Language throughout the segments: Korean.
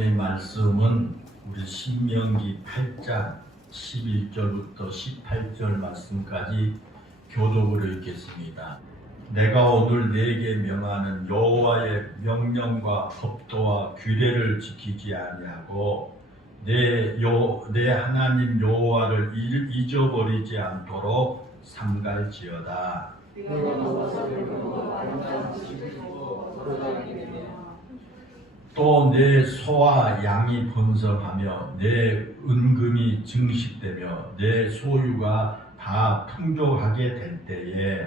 하나님의 말씀은 우리 신명기 8장 11절부터 18절 말씀까지 교독으로 읽겠습니다. 내가 오늘 네게 명하는 여호와의 명령과 법도와 규례를 지키지 아니하고 내 하나님 여호와를 잊어버리지 않도록 삼갈지어다. 또 내 소와 양이 번성하며 내 은금이 증식되며 내 소유가 다 풍족하게 될 때에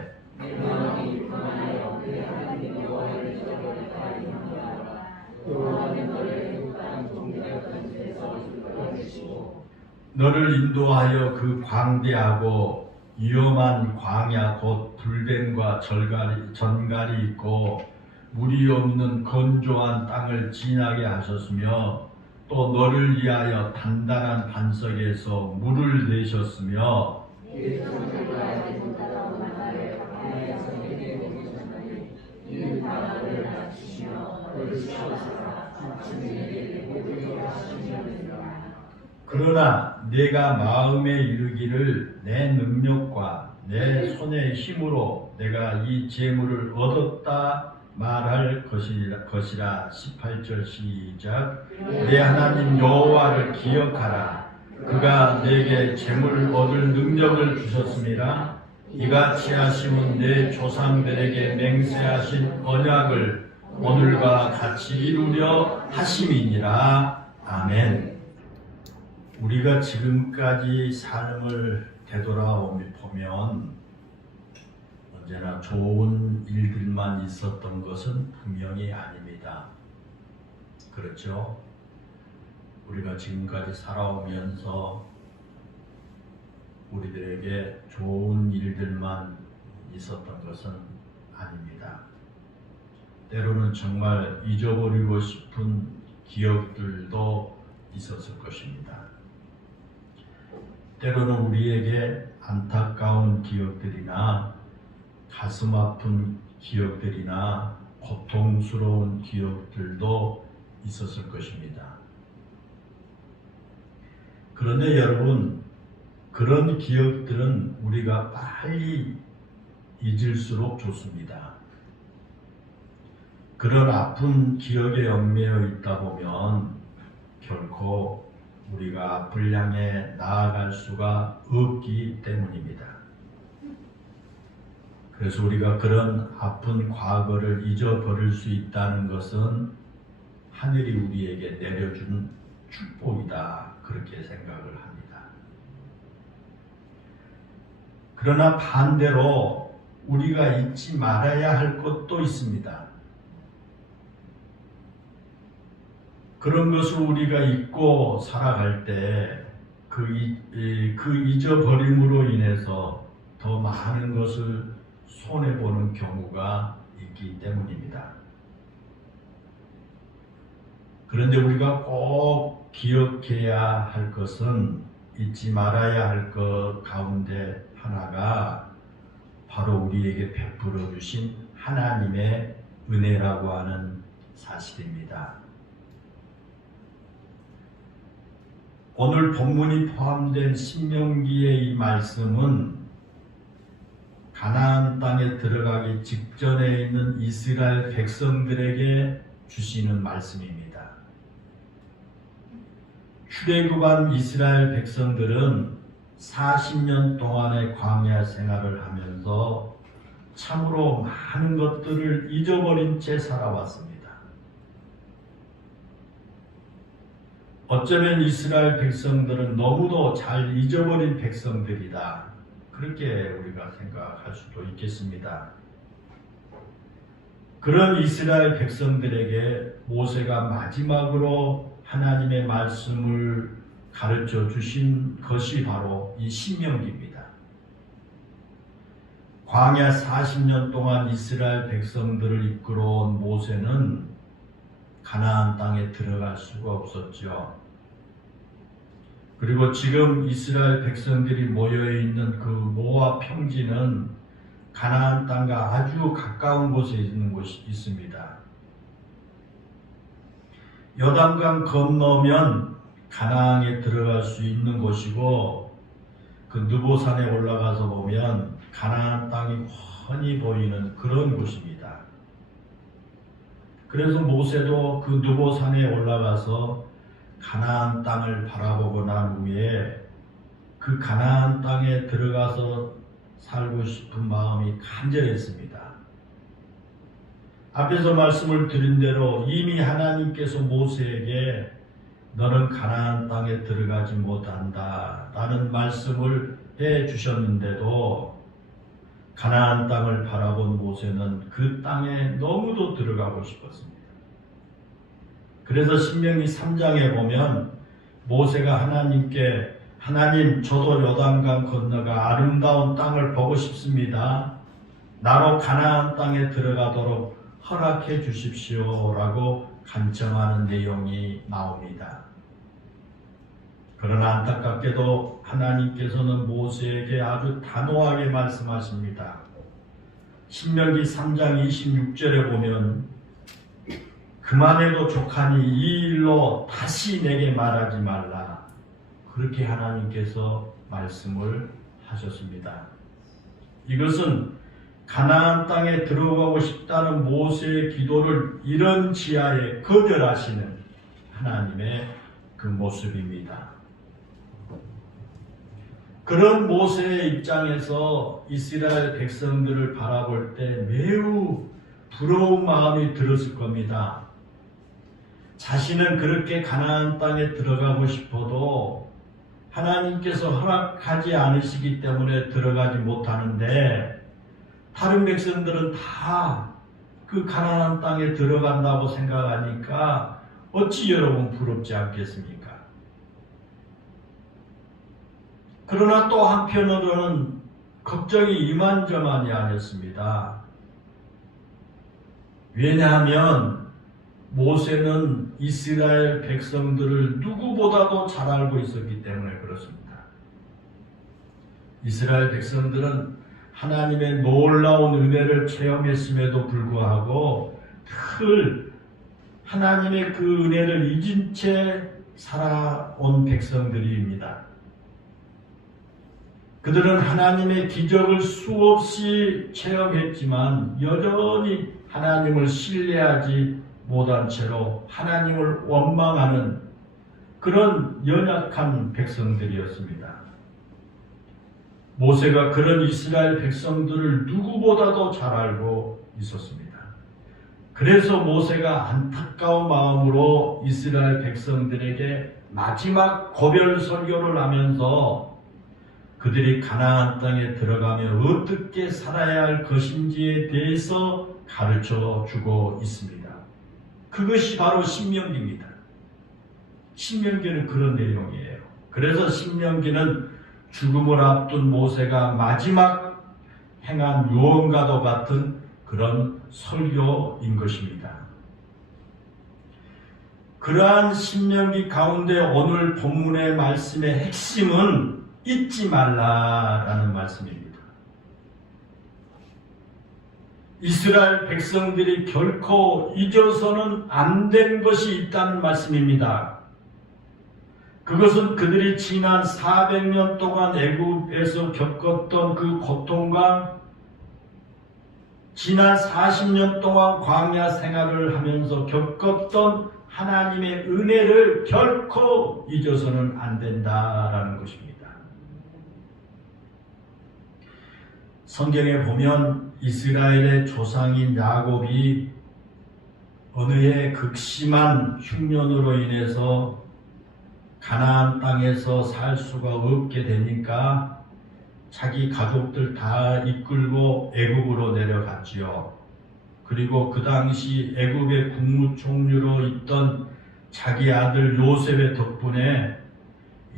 너를 인도하여 그 광대하고 위험한 광야 곧 불뱀과 전갈이 있고 물이 없는 건조한 땅을 지나게 하셨으며 또 너를 위하여 단단한 반석에서 물을 내셨으며 그러나 내가 마음에 이르기를 내 능력과 내 손의 힘으로 내가 이 재물을 얻었다 말할 것이라. 18절 시작. 내 하나님 여호와를 기억하라. 그가 내게 재물을 얻을 능력을 주셨습니다. 이같이 하심은 내 조상들에게 맹세하신 언약을 오늘과 같이 이루려 하심이니라. 아멘. 우리가 지금까지 삶을 되돌아보면 언제나 좋은 일들만 있었던 것은 분명히 아닙니다. 그렇죠? 우리가 지금까지 살아오면서 우리들에게 좋은 일들만 있었던 것은 아닙니다. 때로는 정말 잊어버리고 싶은 기억들도 있었을 것입니다. 때로는 우리에게 안타까운 기억들이나 가슴 아픈 기억들이나 고통스러운 기억들도 있었을 것입니다. 그런데 여러분, 그런 기억들은 우리가 빨리 잊을수록 좋습니다. 그런 아픈 기억에 얽매여 있다 보면 결코 우리가 앞을 향해 나아갈 수가 없기 때문입니다. 그래서 우리가 그런 아픈 과거를 잊어버릴 수 있다는 것은 하늘이 우리에게 내려준 축복이다, 그렇게 생각을 합니다. 그러나 반대로 우리가 잊지 말아야 할 것도 있습니다. 그런 것을 우리가 잊고 살아갈 때 그 잊어버림으로 인해서 더 많은 것을 손해보는 경우가 있기 때문입니다. 그런데 우리가 꼭 기억해야 할 것은, 잊지 말아야 할 것 가운데 하나가 바로 우리에게 베풀어 주신 하나님의 은혜라고 하는 사실입니다. 오늘 본문이 포함된 신명기의 이 말씀은 가나안 땅에 들어가기 직전에 있는 이스라엘 백성들에게 주시는 말씀입니다. 출애굽한 이스라엘 백성들은 40년 동안의 광야 생활을 하면서 참으로 많은 것들을 잊어버린 채 살아왔습니다. 어쩌면 이스라엘 백성들은 너무도 잘 잊어버린 백성들이다, 그렇게 우리가 생각할 수도 있겠습니다. 그런 이스라엘 백성들에게 모세가 마지막으로 하나님의 말씀을 가르쳐 주신 것이 바로 이 신명기입니다. 광야 40년 동안 이스라엘 백성들을 이끌어온 모세는 가나안 땅에 들어갈 수가 없었죠. 그리고 지금 이스라엘 백성들이 모여있는 그 모압 평지는 가나안 땅과 아주 가까운 곳에 있는 곳이 있습니다. 요단강 건너면 가나안에 들어갈 수 있는 곳이고, 그 느보산에 올라가서 보면 가나안 땅이 훤히 보이는 그런 곳입니다. 그래서 모세도 그 느보산에 올라가서 가나안 땅을 바라보고 난 후에 그 가나안 땅에 들어가서 살고 싶은 마음이 간절했습니다. 앞에서 말씀을 드린 대로 이미 하나님께서 모세에게 너는 가나안 땅에 들어가지 못한다 라는 말씀을 해 주셨는데도 가나안 땅을 바라본 모세는 그 땅에 너무도 들어가고 싶었습니다. 그래서 신명기 3장에 보면 모세가 하나님께 하나님, 저도 요단강 건너가 아름다운 땅을 보고 싶습니다. 나로 가나안 땅에 들어가도록 허락해 주십시오 라고 간청하는 내용이 나옵니다. 그러나 안타깝게도 하나님께서는 모세에게 아주 단호하게 말씀하십니다. 신명기 3장 26절에 보면 그만해도 족하니 이 일로 다시 내게 말하지 말라. 그렇게 하나님께서 말씀을 하셨습니다. 이것은 가나안 땅에 들어가고 싶다는 모세의 기도를 이런 지하에 거절하시는 하나님의 그 모습입니다. 그런 모세의 입장에서 이스라엘 백성들을 바라볼 때 매우 부러운 마음이 들었을 겁니다. 자신은 그렇게 가나안 땅에 들어가고 싶어도 하나님께서 허락하지 않으시기 때문에 들어가지 못하는데 다른 백성들은 다 그 가나안 땅에 들어간다고 생각하니까 어찌 여러분 부럽지 않겠습니까? 그러나 또 한편으로는 걱정이 이만저만이 아니었습니다. 왜냐하면 모세는 이스라엘 백성들을 누구보다도 잘 알고 있었기 때문에 그렇습니다. 이스라엘 백성들은 하나님의 놀라운 은혜를 체험했음에도 불구하고 늘 하나님의 그 은혜를 잊은 채 살아온 백성들입니다. 그들은 하나님의 기적을 수없이 체험했지만 여전히 하나님을 신뢰하지 못한 채로 하나님을 원망하는 그런 연약한 백성들이었습니다. 모세가 그런 이스라엘 백성들을 누구보다도 잘 알고 있었습니다. 그래서 모세가 안타까운 마음으로 이스라엘 백성들에게 마지막 고별 설교를 하면서 그들이 가나안 땅에 들어가면 어떻게 살아야 할 것인지에 대해서 가르쳐 주고 있습니다. 그것이 바로 신명기입니다. 신명기는 그런 내용이에요. 그래서 신명기는 죽음을 앞둔 모세가 마지막 행한 유언과도 같은 그런 설교인 것입니다. 그러한 신명기 가운데 오늘 본문의 말씀의 핵심은 잊지 말라라는 말씀입니다. 이스라엘 백성들이 결코 잊어서는 안 된 것이 있다는 말씀입니다. 그것은 그들이 지난 400년 동안 애굽에서 겪었던 그 고통과 지난 40년 동안 광야 생활을 하면서 겪었던 하나님의 은혜를 결코 잊어서는 안 된다라는 것입니다. 성경에 보면 이스라엘의 조상인 야곱이 어느 해 극심한 흉년으로 인해서 가나안 땅에서 살 수가 없게 되니까 자기 가족들 다 이끌고 애굽으로 내려갔지요. 그리고 그 당시 애굽의 국무총리로 있던 자기 아들 요셉의 덕분에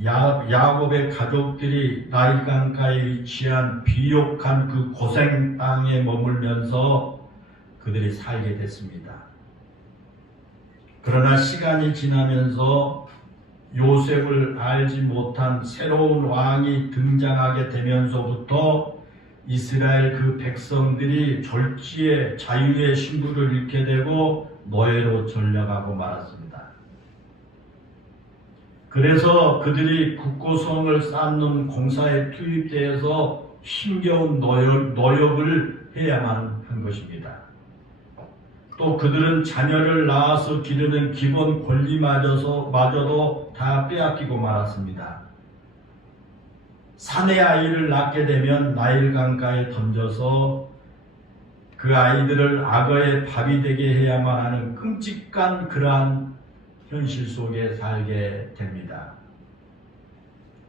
야곱의 가족들이 나일강가에 위치한 비옥한 그 고생 땅에 머물면서 그들이 살게 됐습니다. 그러나 시간이 지나면서 요셉을 알지 못한 새로운 왕이 등장하게 되면서부터 이스라엘 그 백성들이 졸지에 자유의 신분을 잃게 되고 노예로 전락하고 말았습니다. 그래서 그들이 국고성을 쌓는 공사에 투입되어서 힘겨운 노역을 해야만 한 것입니다. 또 그들은 자녀를 낳아서 기르는 기본 권리마저도 다 빼앗기고 말았습니다. 사내 아이를 낳게 되면 나일 강가에 던져서 그 아이들을 악어의 밥이 되게 해야만 하는 끔찍한 그러한 현실 속에 살게 됩니다.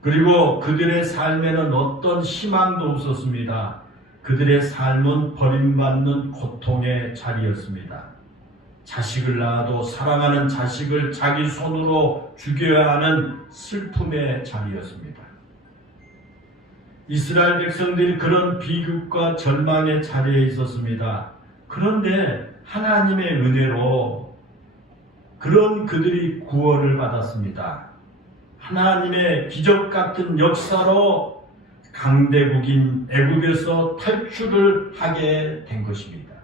그리고 그들의 삶에는 어떤 희망도 없었습니다. 그들의 삶은 버림받는 고통의 자리였습니다. 자식을 낳아도 사랑하는 자식을 자기 손으로 죽여야 하는 슬픔의 자리였습니다. 이스라엘 백성들이 그런 비극과 절망의 자리에 있었습니다. 그런데 하나님의 은혜로 그런 그들이 구원을 받았습니다. 하나님의 기적 같은 역사로 강대국인 애국에서 탈출을 하게 된 것입니다.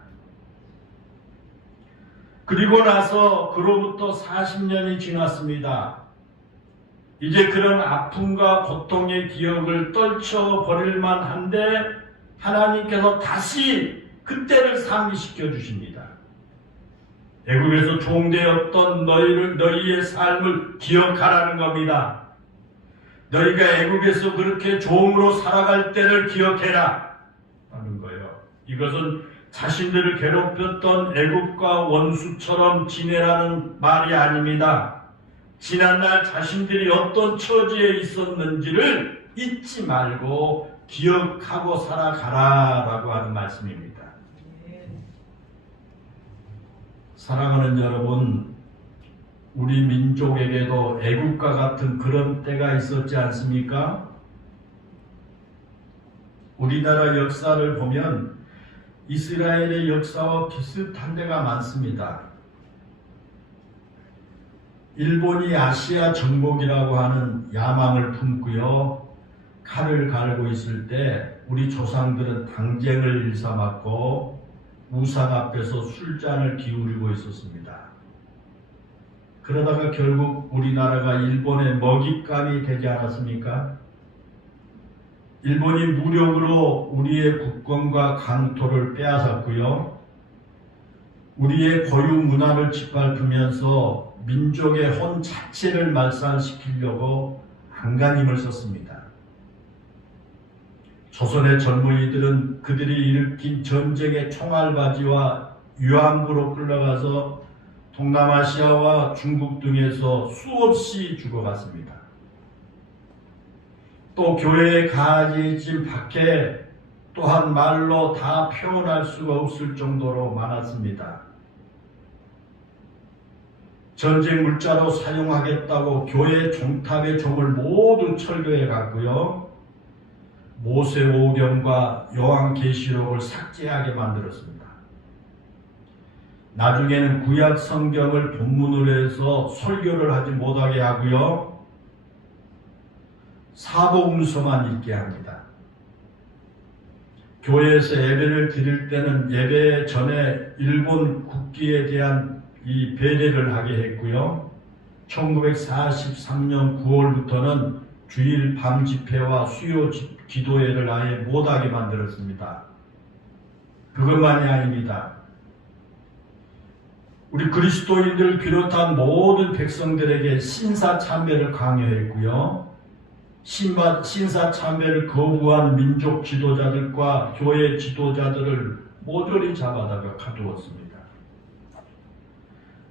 그리고 나서 그로부터 40년이 지났습니다. 이제 그런 아픔과 고통의 기억을 떨쳐버릴만 한데 하나님께서 다시 그때를 상기시켜 주십니다. 애국에서 종되었던 너희의 삶을 기억하라는 겁니다. 너희가 애국에서 그렇게 종으로 살아갈 때를 기억해라 하는 거예요. 이것은 자신들을 괴롭혔던 애국과 원수처럼 지내라는 말이 아닙니다. 지난날 자신들이 어떤 처지에 있었는지를 잊지 말고 기억하고 살아가라라고 하는 말씀입니다. 사랑하는 여러분, 우리 민족에게도 애국과 같은 그런 때가 있었지 않습니까? 우리나라 역사를 보면 이스라엘의 역사와 비슷한 데가 많습니다. 일본이 아시아 정복이라고 하는 야망을 품고요, 칼을 갈고 있을 때 우리 조상들은 당쟁을 일삼았고 우상 앞에서 술잔을 기울이고 있었습니다. 그러다가 결국 우리나라가 일본의 먹잇감이 되지 않았습니까? 일본이 무력으로 우리의 국권과 강토를 빼앗았고요, 우리의 고유 문화를 짓밟으면서 민족의 혼 자체를 말살시키려고 안간힘을 썼습니다. 조선의 젊은이들은 그들이 일으킨 전쟁의 총알바지와 위안부로 끌려가서 동남아시아와 중국 등에서 수없이 죽어갔습니다. 또 교회에 가해진 박해 또한 말로 다 표현할 수가 없을 정도로 많았습니다. 전쟁 물자로 사용하겠다고 교회 종탑의 종을 모두 철거해 갔고요, 모세오경과 요한계시록을 삭제하게 만들었습니다. 나중에는 구약 성경을 본문으로 해서 설교를 하지 못하게 하고요, 사복음서만 읽게 합니다. 교회에서 예배를 드릴 때는 예배 전에 일본 국기에 대한 이 배례를 하게 했고요, 1943년 9월부터는 주일 밤 집회와 수요 기도회를 아예 못하게 만들었습니다. 그것만이 아닙니다. 우리 그리스도인들을 비롯한 모든 백성들에게 신사참배를 강요했고요, 신사참배를 거부한 민족 지도자들과 교회 지도자들을 모조리 잡아다가 가두었습니다.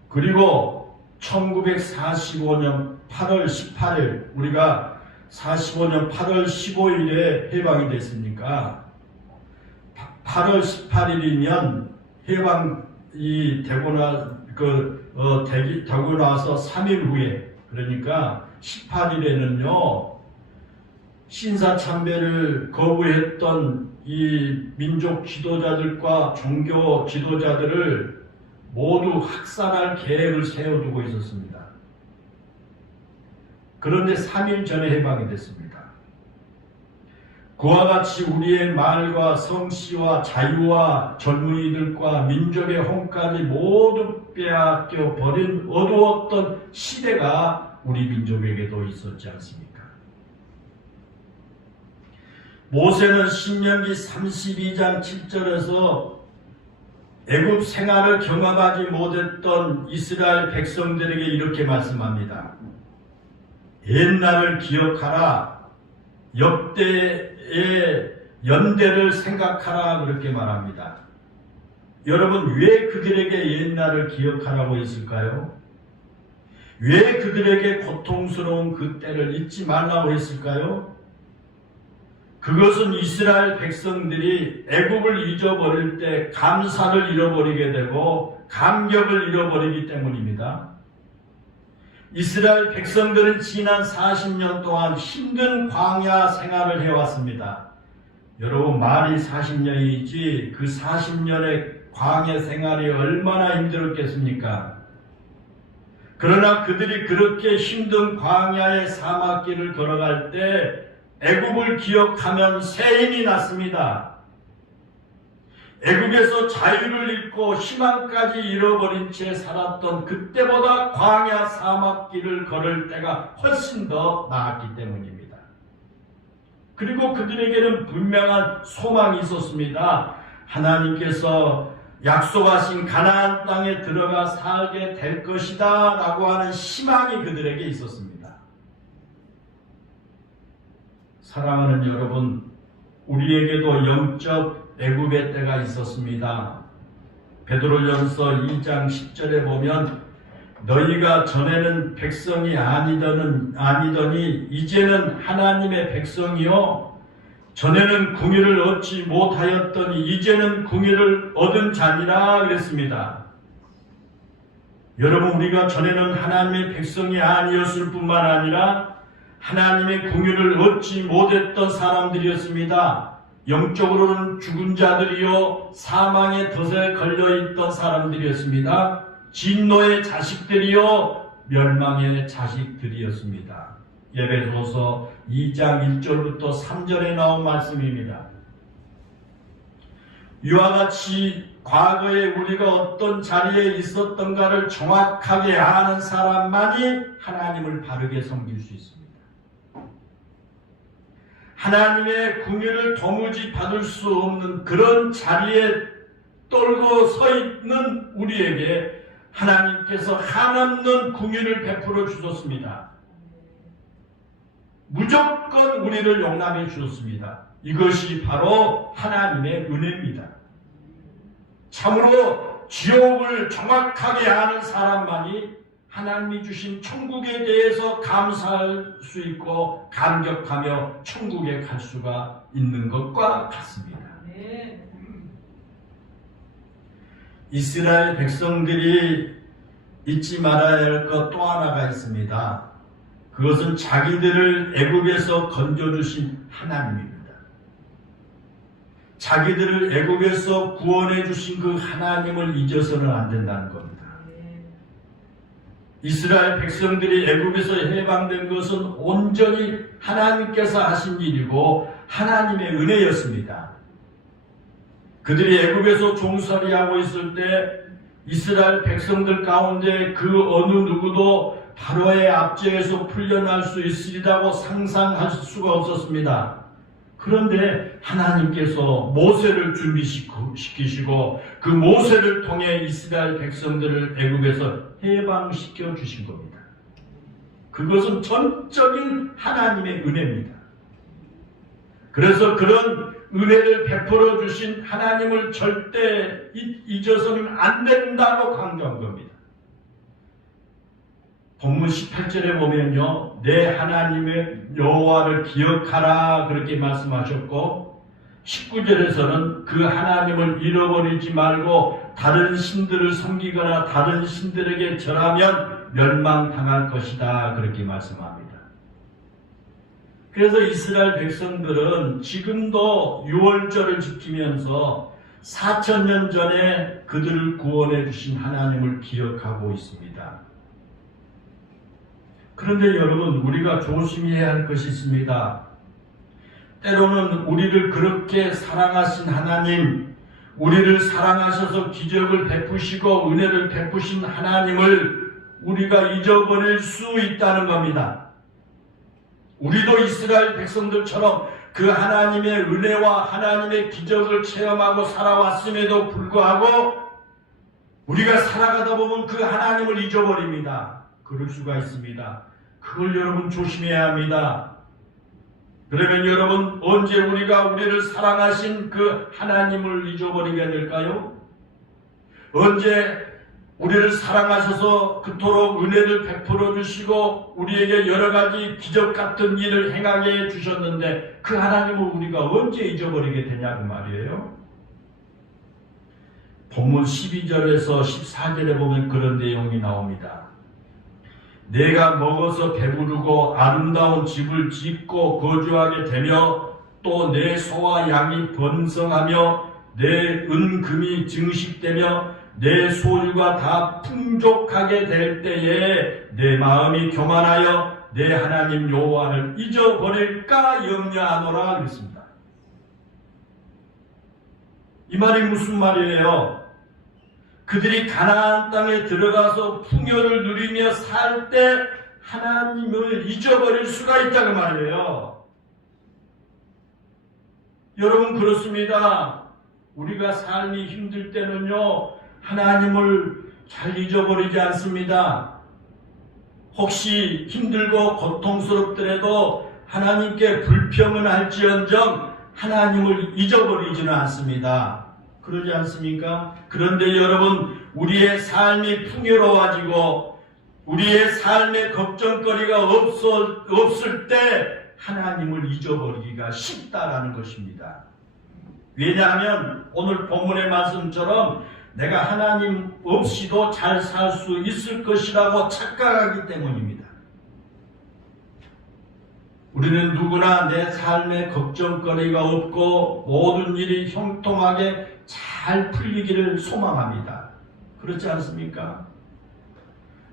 그리고 1945년 8월 18일, 우리가 45년 8월 15일에 해방이 됐으니까 8월 18일이면 해방이 되고 나서 3일 후에, 그러니까 18일에는요 신사참배를 거부했던 이 민족 지도자들과 종교 지도자들을 모두 학살할 계획을 세워두고 있었습니다. 그런데 3일 전에 해방이 됐습니다. 그와 같이 우리의 말과 성씨와 자유와 젊은이들과 민족의 혼까지 모두 빼앗겨 버린 어두웠던 시대가 우리 민족에게도 있었지 않습니까? 모세는 신명기 32장 7절에서 애굽 생활을 경험하지 못했던 이스라엘 백성들에게 이렇게 말씀합니다. 옛날을 기억하라. 역대의 연대를 생각하라. 그렇게 말합니다. 여러분, 왜 그들에게 옛날을 기억하라고 했을까요? 왜 그들에게 고통스러운 그 때를 잊지 말라고 했을까요? 그것은 이스라엘 백성들이 애굽을 잊어버릴 때 감사를 잃어버리게 되고 감격을 잃어버리기 때문입니다. 이스라엘 백성들은 지난 40년 동안 힘든 광야 생활을 해왔습니다. 여러분, 말이 40년이지 그 40년의 광야 생활이 얼마나 힘들었겠습니까? 그러나 그들이 그렇게 힘든 광야의 사막길을 걸어갈 때 애굽을 기억하면 새 힘이 났습니다. 애굽에서 자유를 잃고 희망까지 잃어버린 채 살았던 그때보다 광야 사막길을 걸을 때가 훨씬 더 나았기 때문입니다. 그리고 그들에게는 분명한 소망이 있었습니다. 하나님께서 약속하신 가나안 땅에 들어가 살게 될 것이다 라고 하는 희망이 그들에게 있었습니다. 사랑하는 여러분, 우리에게도 영적 애굽의 때가 있었습니다. 베드로전서 2장 10절에 보면 너희가 전에는 백성이 아니더니 이제는 하나님의 백성이요 전에는 궁유를 얻지 못하였더니 이제는 궁유를 얻은 자니라 그랬습니다. 여러분, 우리가 전에는 하나님의 백성이 아니었을 뿐만 아니라 하나님의 궁유를 얻지 못했던 사람들이었습니다. 영적으로는 죽은 자들이요 사망의 덫에 걸려있던 사람들이었습니다. 진노의 자식들이요 멸망의 자식들이었습니다. 에베소서 2장 1절부터 3절에 나온 말씀입니다. 이와 같이 과거에 우리가 어떤 자리에 있었던가를 정확하게 아는 사람만이 하나님을 바르게 섬길 수 있습니다. 하나님의 궁유를 도무지 받을 수 없는 그런 자리에 떨고 서 있는 우리에게 하나님께서 한없는 궁유를 베풀어 주셨습니다. 무조건 우리를 용납해 주셨습니다. 이것이 바로 하나님의 은혜입니다. 참으로 지옥을 정확하게 아는 사람만이 하나님이 주신 천국에 대해서 감사할 수 있고 감격하며 천국에 갈 수가 있는 것과 같습니다. 이스라엘 백성들이 잊지 말아야 할 것 또 하나가 있습니다. 그것은 자기들을 애굽에서 건져주신 하나님입니다. 자기들을 애굽에서 구원해 주신 그 하나님을 잊어서는 안 된다는 겁니다. 이스라엘 백성들이 애굽에서 해방된 것은 온전히 하나님께서 하신 일이고 하나님의 은혜였습니다. 그들이 애굽에서 종살이하고 있을 때 이스라엘 백성들 가운데 그 어느 누구도 바로의 압제에서 풀려날 수 있으리라고 상상할 수가 없었습니다. 그런데 하나님께서 모세를 준비시키시고 그 모세를 통해 이스라엘 백성들을 애굽에서 해방시켜 주신 겁니다. 그것은 전적인 하나님의 은혜입니다. 그래서 그런 은혜를 베풀어 주신 하나님을 절대 잊어서는 안 된다고 강조한 겁니다. 본문 18절에 보면요, 내 하나님의 여호와를 기억하라 그렇게 말씀하셨고 19절에서는 그 하나님을 잃어버리지 말고 다른 신들을 섬기거나 다른 신들에게 절하면 멸망당할 것이다 그렇게 말씀합니다. 그래서 이스라엘 백성들은 지금도 유월절을 지키면서 4000년 전에 그들을 구원해 주신 하나님을 기억하고 있습니다. 그런데 여러분, 우리가 조심해야 할 것이 있습니다. 때로는 우리를 그렇게 사랑하신 하나님, 우리를 사랑하셔서 기적을 베푸시고 은혜를 베푸신 하나님을 우리가 잊어버릴 수 있다는 겁니다. 우리도 이스라엘 백성들처럼 그 하나님의 은혜와 하나님의 기적을 체험하고 살아왔음에도 불구하고 우리가 살아가다 보면 그 하나님을 잊어버립니다. 그럴 수가 있습니다. 그걸 여러분 조심해야 합니다. 그러면 여러분 언제 우리가 우리를 사랑하신 그 하나님을 잊어버리게 될까요? 언제 우리를 사랑하셔서 그토록 은혜를 베풀어 주시고 우리에게 여러 가지 기적 같은 일을 행하게 해 주셨는데 그 하나님을 우리가 언제 잊어버리게 되냐고 말이에요. 본문 12절에서 14절에 보면 그런 내용이 나옵니다. 내가 먹어서 배부르고 아름다운 집을 짓고 거주하게 되며 또 내 소와 양이 번성하며 내 은금이 증식되며 내 소유가 다 풍족하게 될 때에 내 마음이 교만하여 내 하나님 여호와를 잊어버릴까 염려하노라 그랬습니다. 이 말이 무슨 말이에요? 그들이 가나안 땅에 들어가서 풍요를 누리며 살 때 하나님을 잊어버릴 수가 있다고 말이에요. 여러분 그렇습니다. 우리가 삶이 힘들 때는요 하나님을 잘 잊어버리지 않습니다. 혹시 힘들고 고통스럽더라도 하나님께 불평은 할지언정 하나님을 잊어버리지는 않습니다. 그러지 않습니까? 그런데 여러분 우리의 삶이 풍요로워지고 우리의 삶에 걱정거리가 없을 때 하나님을 잊어버리기가 쉽다라는 것입니다. 왜냐하면 오늘 본문의 말씀처럼 내가 하나님 없이도 잘 살 수 있을 것이라고 착각하기 때문입니다. 우리는 누구나 내 삶에 걱정거리가 없고 모든 일이 형통하게 잘 풀리기를 소망합니다. 그렇지 않습니까?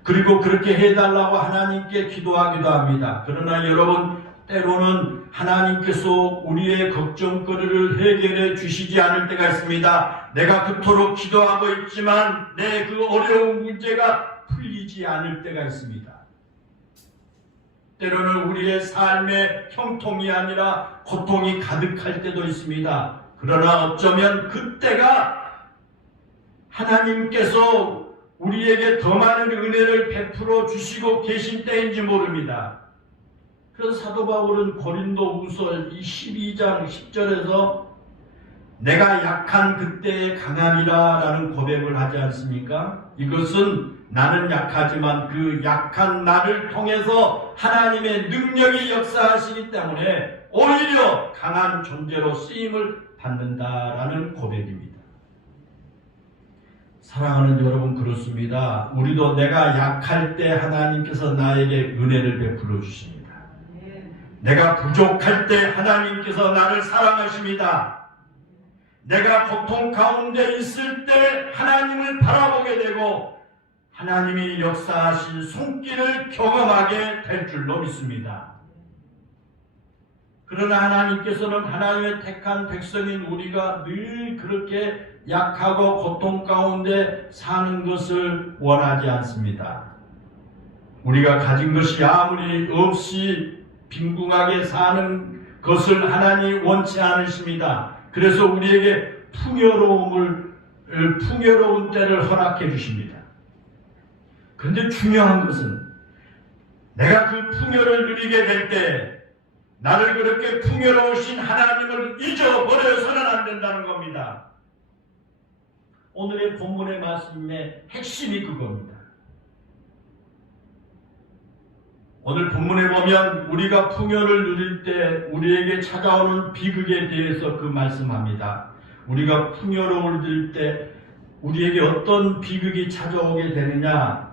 그리고 그렇게 해달라고 하나님께 기도하기도 합니다. 그러나 여러분 때로는 하나님께서 우리의 걱정거리를 해결해 주시지 않을 때가 있습니다. 내가 그토록 기도하고 있지만 내 그 어려운 문제가 풀리지 않을 때가 있습니다. 때로는 우리의 삶에 형통이 아니라 고통이 가득할 때도 있습니다. 그러나 어쩌면 그때가 하나님께서 우리에게 더 많은 은혜를 베풀어 주시고 계신 때인지 모릅니다. 그래서 사도 바울은 고린도후서 12장 10절에서 내가 약한 그때의 강함이라 라는 고백을 하지 않습니까? 이것은 나는 약하지만 그 약한 나를 통해서 하나님의 능력이 역사하시기 때문에 오히려 강한 존재로 쓰임을 받는다라는 고백입니다. 사랑하는 여러분 그렇습니다. 우리도 내가 약할 때 하나님께서 나에게 은혜를 베풀어 주십니다. 내가 부족할 때 하나님께서 나를 사랑하십니다. 내가 고통 가운데 있을 때 하나님을 바라보게 되고 하나님이 역사하신 손길을 경험하게 될 줄로 믿습니다. 그러나 하나님께서는 하나님의 택한 백성인 우리가 늘 그렇게 약하고 고통 가운데 사는 것을 원하지 않습니다. 우리가 가진 것이 아무리 없이 빈궁하게 사는 것을 하나님 원치 않으십니다. 그래서 우리에게 풍요로운 때를 허락해 주십니다. 그런데 중요한 것은 내가 그 풍요를 누리게 될 때 나를 그렇게 풍요로우신 하나님을 잊어버려서는 안 된다는 겁니다. 오늘의 본문의 말씀의 핵심이 그겁니다. 오늘 본문에 보면 우리가 풍요를 누릴 때 우리에게 찾아오는 비극에 대해서 그 말씀합니다. 우리가 풍요로움을 누릴 때 우리에게 어떤 비극이 찾아오게 되느냐?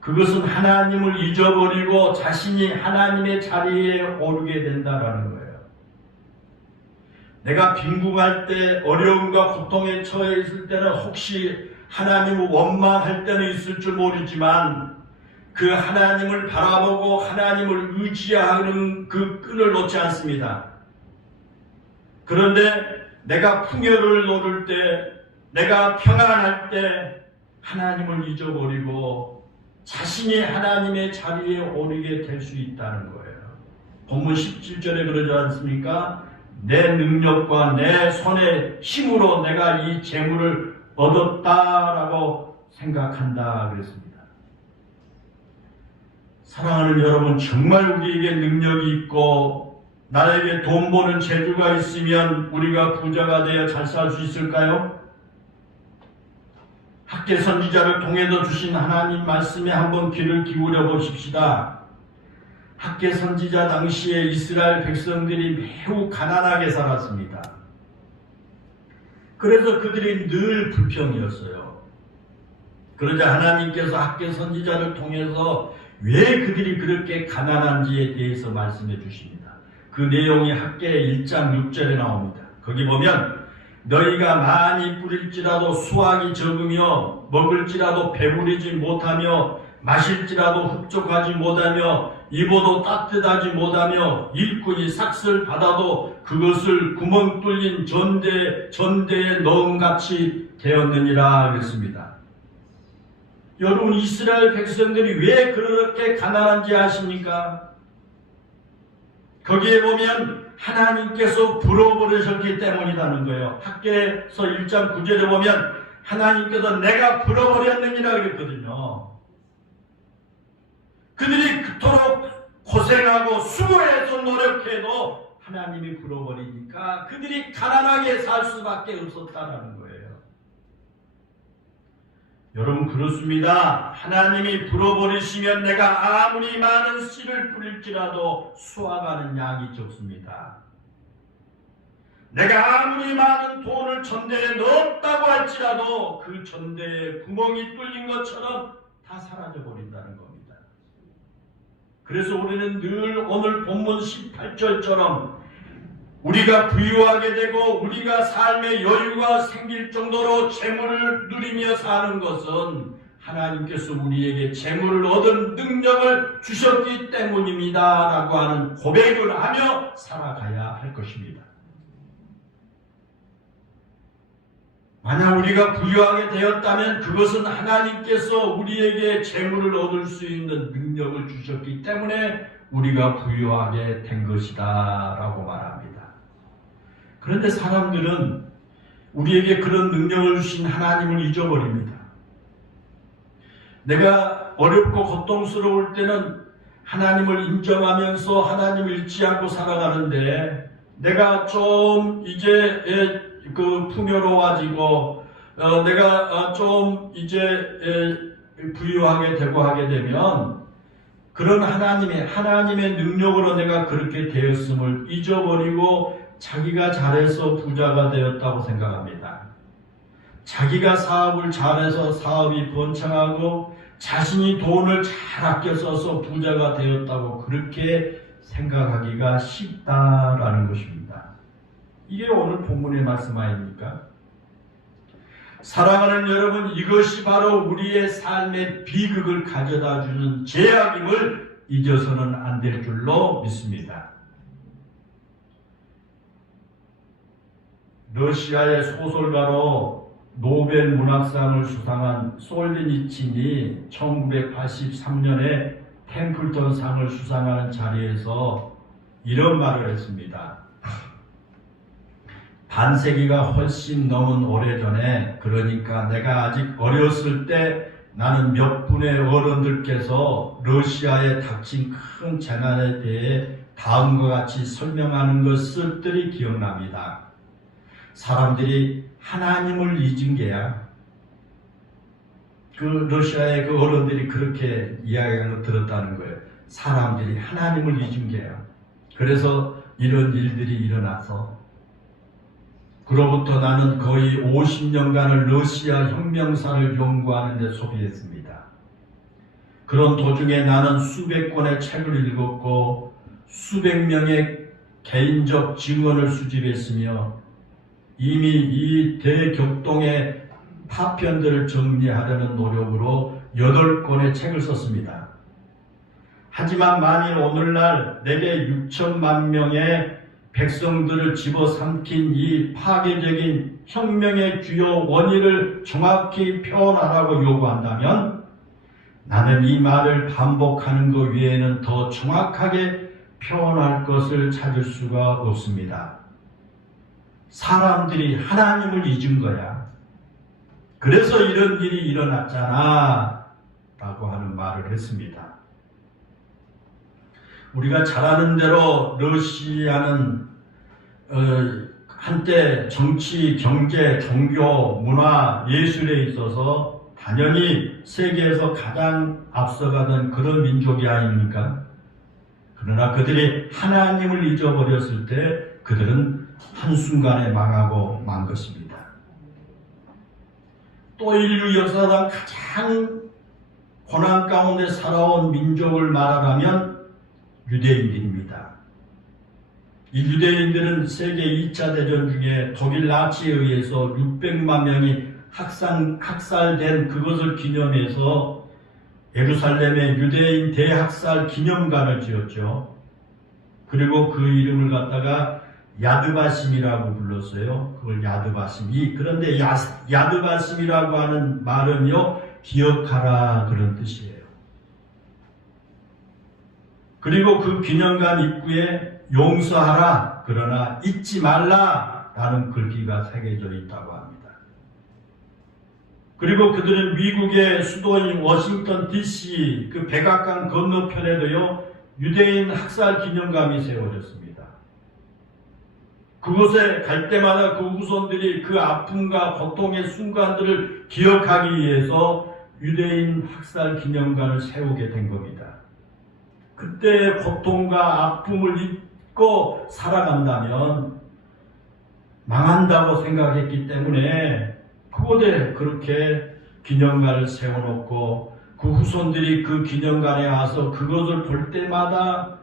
그것은 하나님을 잊어버리고 자신이 하나님의 자리에 오르게 된다라는 거예요. 내가 빈궁할 때 어려움과 고통에 처해 있을 때는 혹시 하나님을 원망할 때는 있을 줄 모르지만 그 하나님을 바라보고 하나님을 의지하는 그 끈을 놓지 않습니다. 그런데 내가 풍요를 누릴 때, 내가 평안할 때 하나님을 잊어버리고 자신이 하나님의 자리에 오르게 될 수 있다는 거예요. 본문 17절에 그러지 않습니까? 내 능력과 내 손의 힘으로 내가 이 재물을 얻었다라고 생각한다 그랬습니다. 사랑하는 여러분, 정말 우리에게 능력이 있고 나에게 돈 버는 재주가 있으면 우리가 부자가 되어 잘 살 수 있을까요? 학계 선지자를 통해서 주신 하나님 말씀에 한번 귀를 기울여 보십시다. 학계 선지자 당시에 이스라엘 백성들이 매우 가난하게 살았습니다. 그래서 그들이 늘 불평이었어요. 그러자 하나님께서 학계 선지자를 통해서 왜 그들이 그렇게 가난한지에 대해서 말씀해 주십니다. 그 내용이 학계 1장 6절에 나옵니다. 거기 보면 너희가 많이 뿌릴지라도 수확이 적으며 먹을지라도 배부리지 못하며 마실지라도 흡족하지 못하며 입어도 따뜻하지 못하며 일꾼이 삭슬 받아도 그것을 구멍 뚫린 전대에 넣음같이 되었느니라 그랬습니다. 여러분, 이스라엘 백성들이 왜 그렇게 가난한지 아십니까? 거기에 보면 하나님께서 불어버리셨기 때문이라는 거예요. 학계서 1장 9절에 보면 하나님께서 내가 불어버렸느니라 그랬거든요. 그들이 그토록 고생하고 수고해서 노력해도 하나님이 불어버리니까 그들이 가난하게 살 수밖에 없었다는 거예요. 여러분, 그렇습니다. 하나님이 불어버리시면 내가 아무리 많은 씨를 뿌릴지라도 수확하는 양이 적습니다. 내가 아무리 많은 돈을 전대에 넣었다고 할지라도 그 전대에 구멍이 뚫린 것처럼 다 사라져버린다는 겁니다. 그래서 우리는 늘 오늘 본문 18절처럼 우리가 부유하게 되고 우리가 삶의 여유가 생길 정도로 재물을 누리며 사는 것은 하나님께서 우리에게 재물을 얻은 능력을 주셨기 때문입니다 라고 하는 고백을 하며 살아가야 할 것입니다. 만약 우리가 부유하게 되었다면 그것은 하나님께서 우리에게 재물을 얻을 수 있는 능력을 주셨기 때문에 우리가 부유하게 된 것이다 라고 말합니다. 그런데 사람들은 우리에게 그런 능력을 주신 하나님을 잊어버립니다. 내가 어렵고 고통스러울 때는 하나님을 인정하면서 하나님을 잊지 않고 살아가는데 내가 좀 이제 풍요로워지고 내가 좀 이제 부유하게 되고 하게 되면 그런 하나님의 능력으로 내가 그렇게 되었음을 잊어버리고 자기가 잘해서 부자가 되었다고 생각합니다. 자기가 사업을 잘해서 사업이 번창하고 자신이 돈을 잘 아껴 써서 부자가 되었다고 그렇게 생각하기가 쉽다라는 것입니다. 이게 오늘 본문의 말씀 아닙니까? 사랑하는 여러분, 이것이 바로 우리의 삶의 비극을 가져다주는 죄악임을 잊어서는 안 될 줄로 믿습니다. 러시아의 소설가로 노벨 문학상을 수상한 솔제니친이 1983년에 템플턴 상을 수상하는 자리에서 이런 말을 했습니다. 반세기가 훨씬 넘은 오래전에, 그러니까 내가 아직 어렸을 때 나는 몇 분의 어른들께서 러시아에 닥친 큰 재난에 대해 다음과 같이 설명하는 것들이 기억납니다. 사람들이 하나님을 잊은 게야. 그 러시아의 그 어른들이 그렇게 이야기하는 거 들었다는 거예요. 사람들이 하나님을 잊은 게야. 그래서 이런 일들이 일어나서 그로부터 나는 거의 50년간을 러시아 혁명사를 연구하는 데 소비했습니다. 그런 도중에 나는 수백 권의 책을 읽었고 수백 명의 개인적 증언을 수집했으며 이미 이 대격동의 파편들을 정리하려는 노력으로 8권의 책을 썼습니다. 하지만 만일 오늘날 내게 6천만 명의 백성들을 집어삼킨 이 파괴적인 혁명의 주요 원인을 정확히 표현하라고 요구한다면 나는 이 말을 반복하는 것 외에는 더 정확하게 표현할 것을 찾을 수가 없습니다. 사람들이 하나님을 잊은 거야. 그래서 이런 일이 일어났잖아 라고 하는 말을 했습니다. 우리가 잘 아는 대로 러시아는 한때 정치, 경제, 종교, 문화, 예술에 있어서 당연히 세계에서 가장 앞서가던 그런 민족이 아닙니까? 그러나 그들이 하나님을 잊어버렸을 때 그들은 한순간에 망하고 만 것입니다. 또 인류 역사상 가장 고난 가운데 살아온 민족을 말하라면 유대인들입니다. 이 유대인들은 세계 2차 대전 중에 독일 나치에 의해서 600만 명이 학살된 그것을 기념해서 예루살렘에 유대인 대학살 기념관을 지었죠. 그리고 그 이름을 갖다가 야드바심이라고 불렀어요. 그걸 야드바심. 그런데 야드바심이라고 하는 말은요, 기억하라 그런 뜻이에요. 그리고 그 기념관 입구에 용서하라 그러나 잊지 말라 라는 글귀가 새겨져 있다고 합니다. 그리고 그들은 미국의 수도인 워싱턴 DC 그 백악관 건너편에도요 유대인 학살 기념관이 세워졌습니다. 그곳에 갈 때마다 그 후손들이 그 아픔과 고통의 순간들을 기억하기 위해서 유대인 학살 기념관을 세우게 된 겁니다. 그때의 고통과 아픔을 잊고 살아간다면 망한다고 생각했기 때문에 그곳에 그렇게 기념관을 세워놓고 그 후손들이 그 기념관에 와서 그것을 볼 때마다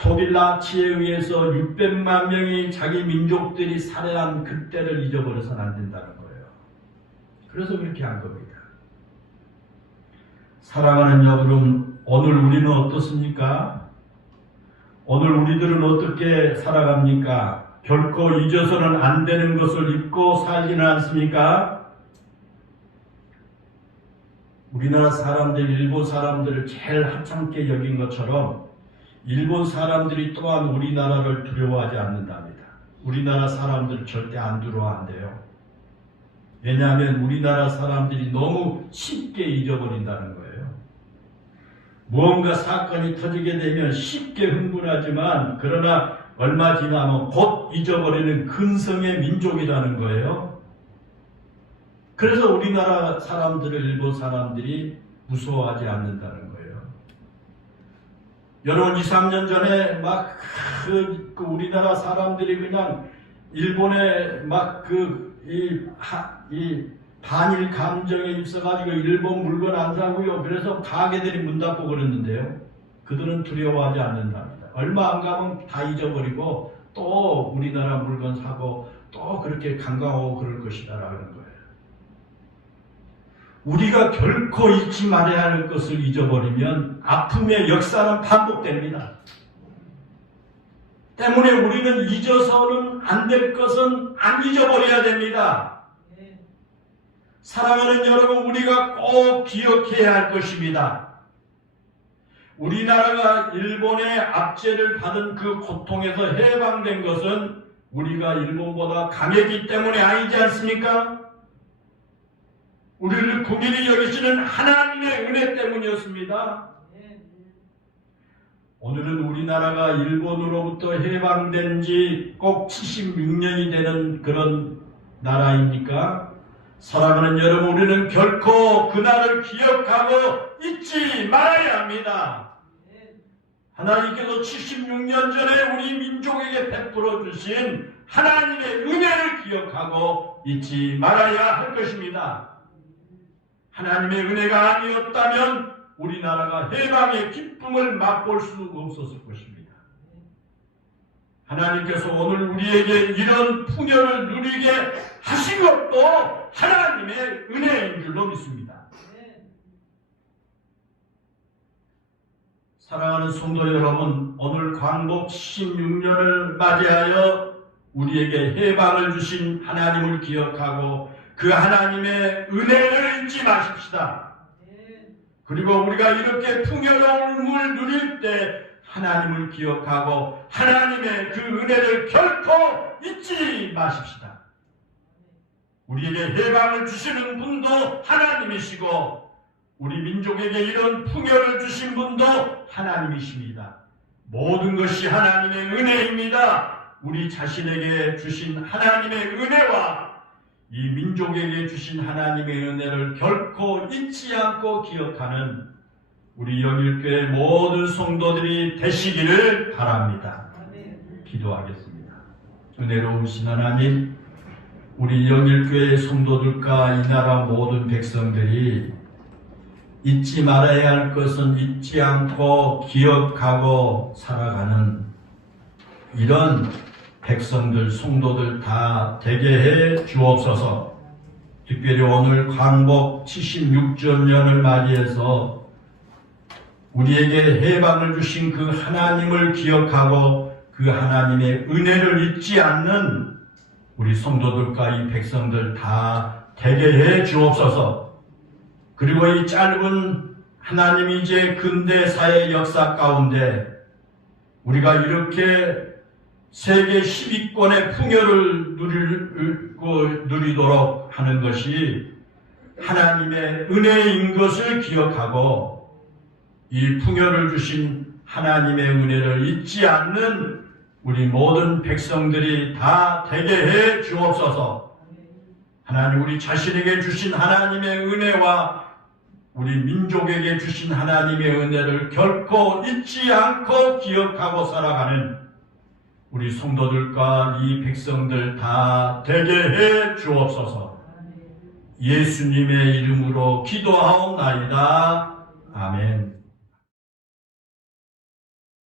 독일 나치에 의해서 600만 명이 자기 민족들이 살해한 그때를 잊어버려서는 안 된다는 거예요. 그래서 그렇게 한 겁니다. 사랑하는 여러분, 오늘 우리는 어떻습니까? 오늘 우리들은 어떻게 살아갑니까? 결코 잊어서는 안 되는 것을 잊고 살지는 않습니까? 우리나라 사람들, 일본 사람들을 제일 하찮게 여긴 것처럼 일본 사람들이 또한 우리나라를 두려워하지 않는답니다. 우리나라 사람들 절대 안 두려워한대요. 왜냐하면 우리나라 사람들이 너무 쉽게 잊어버린다는 거예요. 무언가 사건이 터지게 되면 쉽게 흥분하지만 그러나 얼마 지나면 곧 잊어버리는 근성의 민족이라는 거예요. 그래서 우리나라 사람들을 일본 사람들이 무서워하지 않는다는 거예요. 여러분 2, 3년 전에 막 우리나라 사람들이 그냥 일본에 막 이 반일 감정에 있어가지고 일본 물건 안 사고요. 그래서 가게들이 문 닫고 그랬는데요. 그들은 두려워하지 않는답니다. 얼마 안 가면 다 잊어버리고 또 우리나라 물건 사고 또 그렇게 관광하고 그럴 것이다라는 거예요. 우리가 결코 잊지 말아야 할 것을 잊어버리면 아픔의 역사는 반복됩니다. 때문에 우리는 잊어서는 안 될 것은 안 잊어버려야 됩니다. 사랑하는 여러분, 우리가 꼭 기억해야 할 것입니다. 우리나라가 일본의 압제를 받은 그 고통에서 해방된 것은 우리가 일본보다 강했기 때문에 아니지 않습니까? 우리를 국민이 여기시는 하나님의 은혜 때문이었습니다. 오늘은 우리나라가 일본으로부터 해방된 지 꼭 76년이 되는 그런 나라입니까? 사랑하는 여러분, 우리는 결코 그날을 기억하고 잊지 말아야 합니다. 하나님께서 76년 전에 우리 민족에게 베풀어 주신 하나님의 은혜를 기억하고 잊지 말아야 할 것입니다. 하나님의 은혜가 아니었다면 우리나라가 해방의 기쁨을 맛볼 수 없었을 것입니다. 하나님께서 오늘 우리에게 이런 풍요를 누리게 하신 것도 하나님의 은혜인 줄로 믿습니다. 사랑하는 성도 여러분, 오늘 광복 76년을 맞이하여 우리에게 해방을 주신 하나님을 기억하고 그 하나님의 은혜를 잊지 마십시다. 그리고 우리가 이렇게 풍요로움을 누릴 때 하나님을 기억하고 하나님의 그 은혜를 결코 잊지 마십시다. 우리에게 해방을 주시는 분도 하나님이시고 우리 민족에게 이런 풍요를 주신 분도 하나님이십니다. 모든 것이 하나님의 은혜입니다. 우리 자신에게 주신 하나님의 은혜와 이 민족에게 주신 하나님의 은혜를 결코 잊지 않고 기억하는 우리 영일교회 모든 성도들이 되시기를 바랍니다. 기도하겠습니다. 은혜로우신 하나님, 우리 영일교회 성도들과 이 나라 모든 백성들이 잊지 말아야 할 것은 잊지 않고 기억하고 살아가는 이런 백성들, 성도들 다 되게 해 주옵소서. 특별히 오늘 광복 76주년을 맞이해서 우리에게 해방을 주신 그 하나님을 기억하고 그 하나님의 은혜를 잊지 않는 우리 성도들과 이 백성들 다 되게 해 주옵소서. 그리고 이 짧은 하나님이 이제 근대사의 역사 가운데 우리가 이렇게 세계 10위권의 풍요를 누리도록 하는 것이 하나님의 은혜인 것을 기억하고 이 풍요를 주신 하나님의 은혜를 잊지 않는 우리 모든 백성들이 다 되게 해 주옵소서. 하나님, 우리 자신에게 주신 하나님의 은혜와 우리 민족에게 주신 하나님의 은혜를 결코 잊지 않고 기억하고 살아가는 우리 성도들과 이 백성들 다 되게 해 주옵소서. 예수님의 이름으로 기도하옵나이다. 아멘.